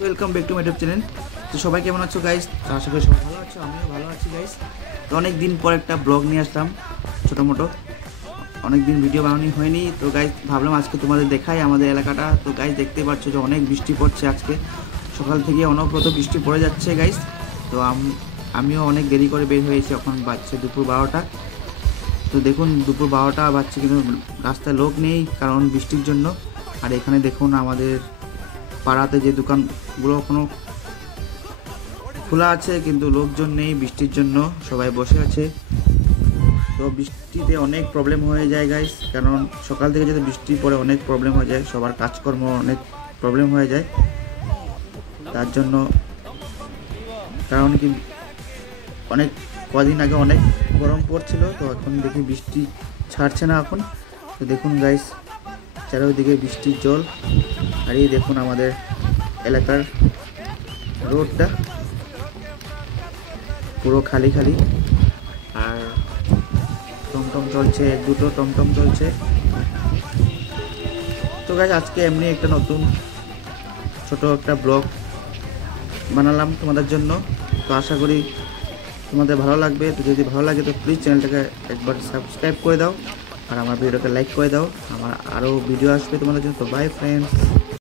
Welcome back to my YouTube channel. তো সবাই কেমন আছো গাইস? তো আশা করি সবাই ভালো আছো, আমিও ভালো আছি গাইস। তো অনেক দিন পর একটা ব্লগ নিয়ে আসলাম, ছোটো মোটো। অনেক দিন ভিডিও বানানো হয়নি, তো গাইস ভাবলাম আজকে তোমাদের দেখাই আমাদের এলাকাটা। তো গাইস দেখতেই পাচ্ছ যে অনেক বৃষ্টি পড়ছে আজকে, সকাল থেকে অনবরত বৃষ্টি পড়ে যাচ্ছে গাইস। তো আমিও অনেক দেরি করে বের হয়েছি, এখন বাজছে দুপুর 12টা। তো দেখুন দুপুর 12টা বাজছে কিন্তু রাস্তায় লোক নেই, কারণ বৃষ্টির জন্য। আর এখানে দেখুন আমাদের পাড়াতে যে দোকানগুলো এখনো খোলা আছে, কিন্তু লোকজন নেই বৃষ্টির জন্য, সবাই বসে আছে। তো বৃষ্টিতে অনেক প্রবলেম হয়ে যায় গাইস, কারণ সকাল থেকে যদি বৃষ্টি পড়ে অনেক প্রবলেম হয়ে যায়, সবার কাজকর্ম অনেক প্রবলেম হয়ে যায়। তার জন্য কারণ কি অনেক কদিন আগে অনেক গরম পড়ছিল, তো এখন দেখি বৃষ্টি ছাড়ছে না এখন। তো দেখুন গাইস চারিদিকে বৃষ্টির জল, আর এই দেখুন আমাদের এলাকার রোডটা পুরো খালি খালি। আর টমটম চলছে, দুটো টমটম চলছে। তো গাইস আজকে এমনি একটা নতুন ছোট একটা ব্লগ বানালাম তোমাদের জন্য। তো আশা করি তোমাদের ভালো লাগবে। তো যদি ভালো লাগে তো প্লিজ চ্যানেলটাকে একবার সাবস্ক্রাইব করে দাও, আর আমার ভিডিওটাকে লাইক করে দাও। আমার আরও ভিডিও আসবে তোমাদের জন্য। তো বাই ফ্রেন্ডস।